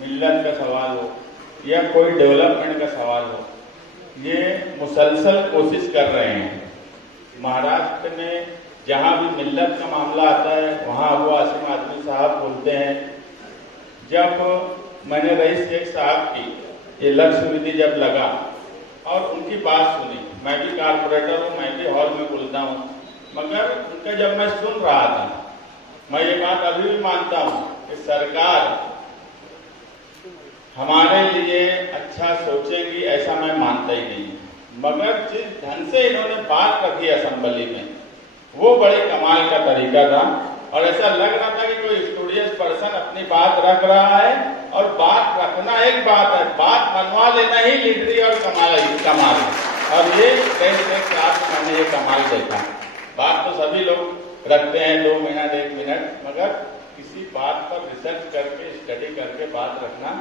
मिल्लत का सवाल हो या कोई डेवलपमेंट का सवाल हो, ये मुसलसल कोशिश कर रहे हैं। महाराष्ट्र में जहाँ भी मिल्लत का मामला आता है वहाँ अबू आसिम आजमी साहब बोलते हैं। जब मैंने रईस शेख साहब की ये लक्ष्य विधि जब लगा और उनकी बात सुनी, मैं भी कारपोरेटर हूँ, मैं भी हॉल में बोलता हूँ, मगर उनका जब मैं सुन रहा था, मैं ये बात अभी भी मानता हूँ कि सरकार हमारे लिए अच्छा सोचेगी, ऐसा मैं मानता ही नहीं। मगर जिस ढंग से इन्होंने बात रखी असेंबली में, वो बड़े कमाल का तरीका था और ऐसा लग रहा था कि कोई स्टूडियस पर्सन अपनी बात रख रहा है। और बात रखना एक बात है, बात मनवा लेना ही लीडरी और कमाल है। और ये मैंने ये कमाल देखा। बात तो सभी लोग रखते हैं 2 मिनट 1 मिनट, मगर किसी बात पर रिसर्च करके स्टडी करके बात रखना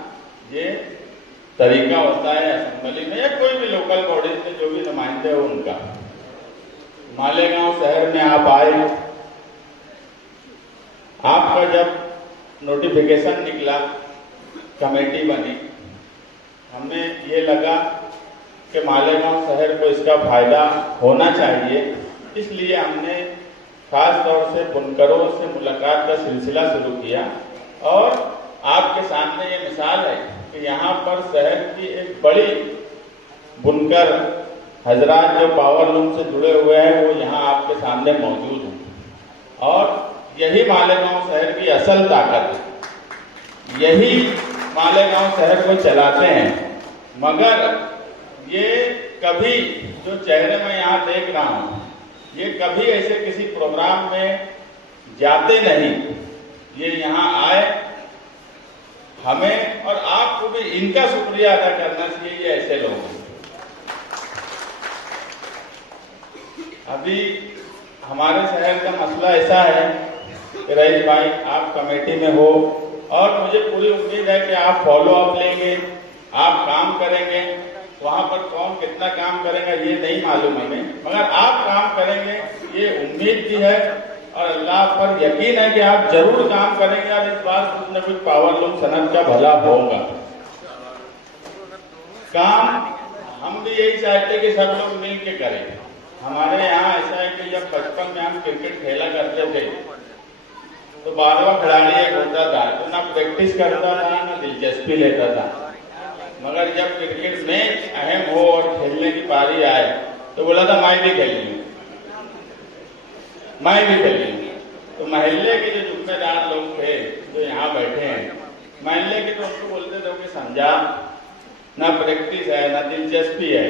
ये तरीका होता है असेंबली में या कोई भी लोकल बॉडीज में जो भी नुमाइंदे हो उनका। मालेगांव शहर में आप आए, आपका जब नोटिफिकेशन निकला, कमेटी बनी, हमें ये लगा कि मालेगांव शहर को इसका फायदा होना चाहिए, इसलिए हमने खास तौर से बुनकरों से मुलाकात का सिलसिला शुरू किया। और आपके सामने ये मिसाल है कि यहाँ पर शहर की एक बड़ी बुनकर हजरात जो पावर लूम से जुड़े हुए हैं वो यहाँ आपके सामने मौजूद हैं। और यही मालेगांव शहर की असल ताकत है, यही मालेगांव शहर को चलाते हैं। मगर ये कभी जो चेहरे मैं यहाँ देख रहा हूँ, ये कभी ऐसे किसी प्रोग्राम में जाते नहीं। ये यहाँ आए, हमें और आपको भी इनका शुक्रिया अदा करना चाहिए। ये ऐसे लोग हैं। अभी हमारे शहर का मसला ऐसा है कि रईस भाई आप कमेटी में हो और मुझे पूरी उम्मीद है कि आप फॉलो अप लेंगे, आप काम करेंगे। वहां पर कौन कितना काम करेगा ये नहीं मालूम हमें, मगर आप काम करेंगे ये उम्मीद भी है और अल्लाह पर यकीन है कि आप जरूर काम करेंगे और इस बार कुछ न कुछ पावर लूम सनत का भला होगा। काम हम भी यही चाहते कि सब लोग मिल के करें। हमारे यहाँ ऐसा है कि जब बचपन में हम क्रिकेट खेला करते थे तो 12वां खिलाड़ी एक होता था, तो ना प्रैक्टिस करता था ना दिलचस्पी लेता था। मगर जब क्रिकेट मैच अहम हो और खेलने की पारी आए तो बोला था मैं भी खेल लूँ, मैं भी खेल लूँ। तो महल्ले के जो जिम्मेदार लोग थे जो यहाँ बैठे हैं, महल्ले के तो उसको बोलते थे कि समझा, ना प्रैक्टिस है ना दिलचस्पी है,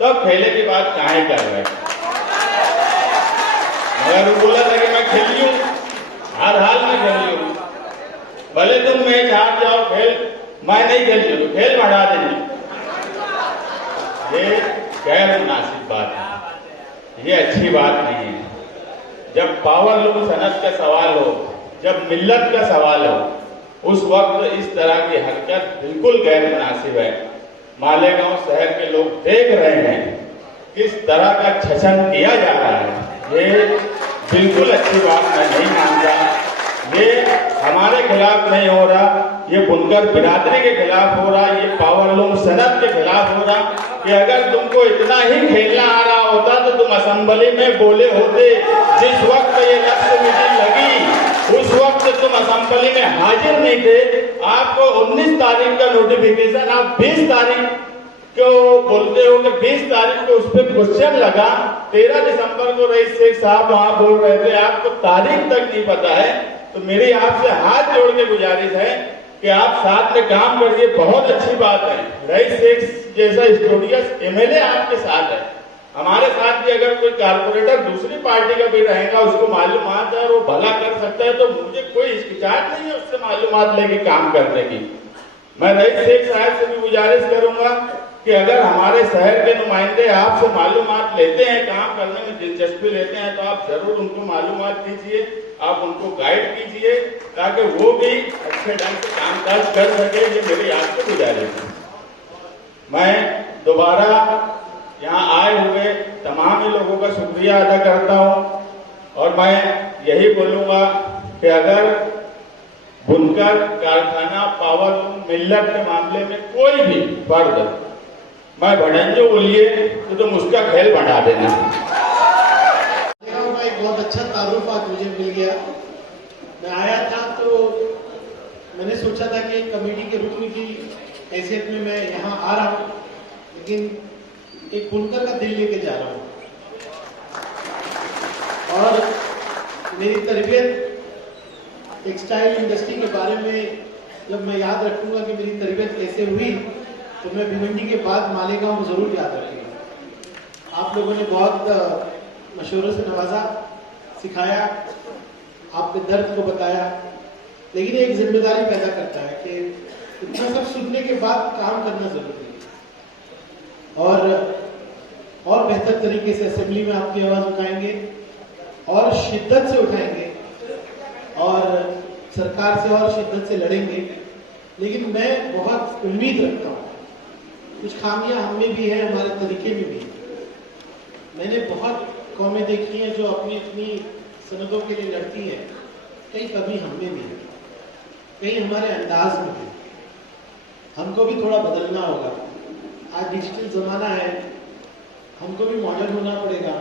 तो खेले की बात काहे कर रहे। मगर वो बोला था कि मैं खेल लूँ, हर हाल में खेल लूँ, भले तुम मैच हार जाओ, खेल मैं नहीं खेल लूँ, खेल बढ़ा देंगे। ये गैर मुनासिब बात है, ये अच्छी बात नहीं है। जब पावर लूम सनत का सवाल हो, जब मिल्लत का सवाल हो, उस वक्त इस तरह की हरकत बिल्कुल गैर मुनासिब है। मालेगांव शहर के लोग देख रहे हैं किस तरह का छछन किया जा रहा है। ये बिल्कुल अच्छी बात मैं नहीं मानता। ये हमारे खिलाफ नहीं हो रहा, ये बुनकर बिरादरी के खिलाफ हो रहा, ये पावर लूम सनत के खिलाफ हो रहा। कि अगर तुमको इतना ही खेलना आ रहा होता तो तुम असेंबली में बोले होते। जिस वक्त ये लक्ष्य विधि लगी उस वक्त तुम असेंबली में हाजिर नहीं थे। आपको 19 तारीख का नोटिफिकेशन, आप 20 तारीख को बोलते हो कि 20 तारीख को उस पर क्वेश्चन लगा, 13 दिसंबर को रईस शेख साहब वहां बोल रहे थे, आपको तारीख तक नहीं पता है। तो मेरी आपसे हाथ जोड़ के गुजारिश है कि आप साथ में काम करिए, बहुत अच्छी बात है। रईस शेख जैसा स्टूडियस एमएलए आपके साथ है, हमारे साथ भी अगर कोई कारपोरेटर दूसरी पार्टी का भी रहेगा, उसको मालूमात है और वो भला कर सकता है, तो मुझे कोई हिचकिचाहट नहीं है उससे मालूमात लेके काम करने की। मैं रईस शेख साहब से भी गुजारिश करूंगा कि अगर हमारे शहर के नुमाइंदे आपसे मालूमात लेते हैं, काम करने में दिलचस्पी लेते हैं, तो आप जरूर उनको मालूमात दीजिए, आप उनको गाइड कीजिए ताकि वो भी अच्छे ढंग से कामकाज कर सके। ये मेरी आपसे गुजारिश है। मैं दोबारा यहाँ आए हुए तमाम ही लोगों का शुक्रिया अदा करता हूँ और मैं यही बोलूँगा कि अगर बुनकर कारखाना पावर लूम मिल्लत के मामले में कोई भी फर्द मैं भड़ंजो बोलिए तो तुम उसका खेल बना देना। एक बहुत अच्छा तारुफ आज मुझे मिल गया। मैं आया था तो मैंने सोचा था कि कमेटी के रुकन की हैसियत में मैं यहाँ आ रहा हूँ, लेकिन एक बुनकर का दिल लेके जा रहा हूँ। और मेरी तरबियत टेक्सटाइल इंडस्ट्री के बारे में जब मैं याद रखूंगा कि मेरी तरबियत कैसे हुई, तो मैं भिवंडी के बाद मालेगांव को जरूर याद रखूंगा। आप लोगों ने बहुत मशवरों से नवाजा, सिखाया, आपके दर्द को बताया, लेकिन एक जिम्मेदारी पैदा करता है कि इतना सब सुनने के बाद काम करना जरूरी है और बेहतर तरीके से असेंबली में आपकी आवाज उठाएंगे और शिद्दत से उठाएंगे और सरकार से और शिद्दत से लड़ेंगे। लेकिन मैं बहुत उम्मीद रखता हूँ, कुछ खामियां हम में भी है, हमारे तरीके में भी। मैंने बहुत कौमें देखी हैं जो अपनी अपनी सनदों के लिए लड़ती हैं, कई कभी हम में भी है, कई हमारे अंदाज में भी। हमको भी थोड़ा बदलना होगा। आज डिजिटल जमाना है, हमको भी मॉडर्न होना पड़ेगा।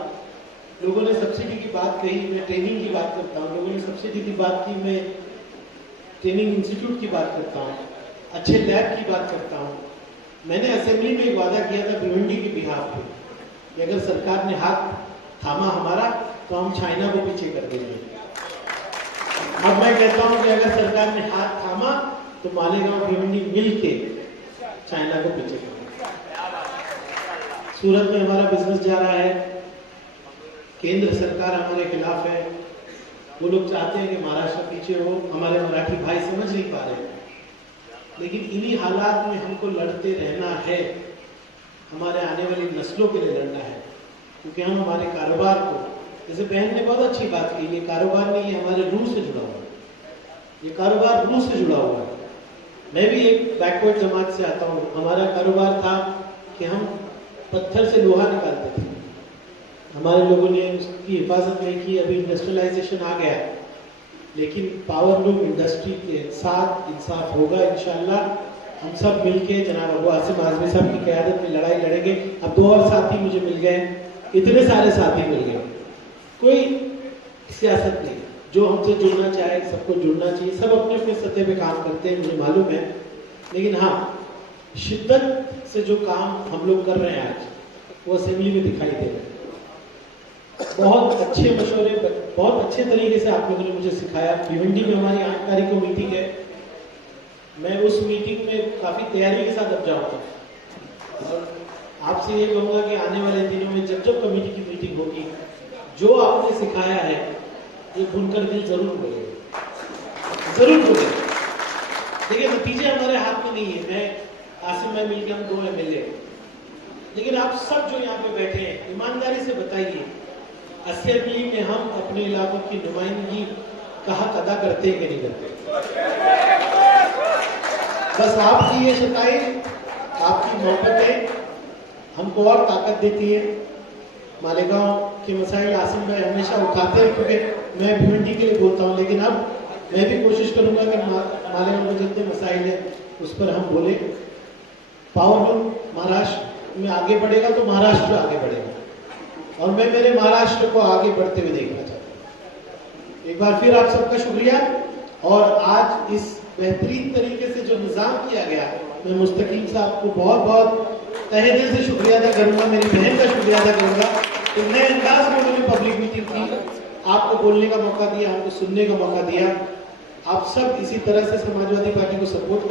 लोगों ने सब्सिडी की बात कही, मैं ट्रेनिंग की बात करता हूँ। लोगों ने सब्सिडी की बात की, मैं ट्रेनिंग इंस्टीट्यूट की बात करता हूँ, अच्छे लैब की बात करता हूँ। मैंने असेंबली में एक वादा किया था भिवंडी की बिहाफ पे कि अगर सरकार ने हाथ थामा हमारा तो हम चाइना को पीछे कर देंगे। अब मैं कहता हूं कि अगर सरकार ने हाथ थामा तो मालेगांव भिवंडी मिल के चाइना को पीछे कर देंगे। सूरत में हमारा बिजनेस जा रहा है, केंद्र सरकार हमारे खिलाफ है। वो लोग चाहते हैं कि महाराष्ट्र पीछे हो, हमारे मराठी भाई समझ नहीं पा रहे। लेकिन इन्हीं हालात में हमको लड़ते रहना है, हमारे आने वाली नस्लों के लिए लड़ना है, क्योंकि हम हमारे कारोबार को, जैसे बहन ने बहुत अच्छी बात की, ये कारोबार नहीं, ये हमारे रूह से जुड़ा हुआ है। ये कारोबार रूह से जुड़ा हुआ है। मैं भी एक बैकवर्ड जमात से आता हूँ। हमारा कारोबार था कि हम पत्थर से लोहा निकालते थे। हमारे लोगों ने उसकी हिफाजत नहीं की। अभी इंडस्ट्रियलाइजेशन आ गया, लेकिन पावर लूम इंडस्ट्री के साथ इंसाफ होगा इंशाल्लाह। हम सब मिलके जनाब अबू आसिम आजमी साहब की क़यादत में लड़ाई लड़ेंगे। अब 2 और साथी मुझे मिल गए, इतने सारे साथी मिल गए। कोई सियासत नहीं, जो हमसे जुड़ना चाहे सबको जुड़ना चाहिए। सब अपने अपने सतह पे काम करते हैं, मुझे मालूम है। लेकिन हाँ, शिद्दत से जो काम हम लोग कर रहे हैं आज, वो असेंबली में दिखाई दे रहे हैं। बहुत अच्छे मशवरे, बहुत अच्छे तरीके से आप लोगों ने मुझे सिखाया। भिवंडी में हमारी 8 तारीख को मीटिंग है। मैं उस मीटिंग में काफी तैयारी के साथ अब जाऊंगा और आपसे ये कहूंगा कि आने वाले दिनों में जब जब कमेटी की मीटिंग होगी, जो आपने सिखाया है ये बुनकर दिल जरूर बोलेगा, जरूर बोलेगा। देखिए, नतीजे हमारे हाथ में नहीं है। मैं आसिम में मिलकर हम 2 MLA, लेकिन आप सब जो यहाँ पे बैठे हैं, ईमानदारी से बताइए, असेंबली में हम अपने इलाकों की नुमाइंदगी का हक अदा करते हैं कि नहीं करते? बस आपकी ये शिकायत, आपकी मोहब्बतें हमको और ताकत देती है। मालेगांव के मसाइल आसिम भाई हमेशा उठाते हैं, क्योंकि मैं भिवंडी के लिए बोलता हूँ। लेकिन अब मैं भी कोशिश करूंगा कि मालेगांव में जितने मसाइल हैं उस पर हम बोले। पावर लूम महाराष्ट्र में आगे बढ़ेगा तो महाराष्ट्र आगे बढ़ेगा, और मैं मेरे महाराष्ट्र को आगे बढ़ते हुए देखना चाहता हूँ। एक बार फिर आप सबका शुक्रिया। और आज इस बेहतरीन तरीके से जो निजाम किया गया, मैं मुस्तकीम साहब को बहुत बहुत तहे दिल से शुक्रिया अदा करूंगा। मेरी बहन का शुक्रिया अदा करूंगा कि नए अंदाज में उन्होंने पब्लिक मीटिंग की, आपको बोलने का मौका दिया, हमको सुनने का मौका दिया। आप सब इसी तरह से समाजवादी पार्टी को सपोर्ट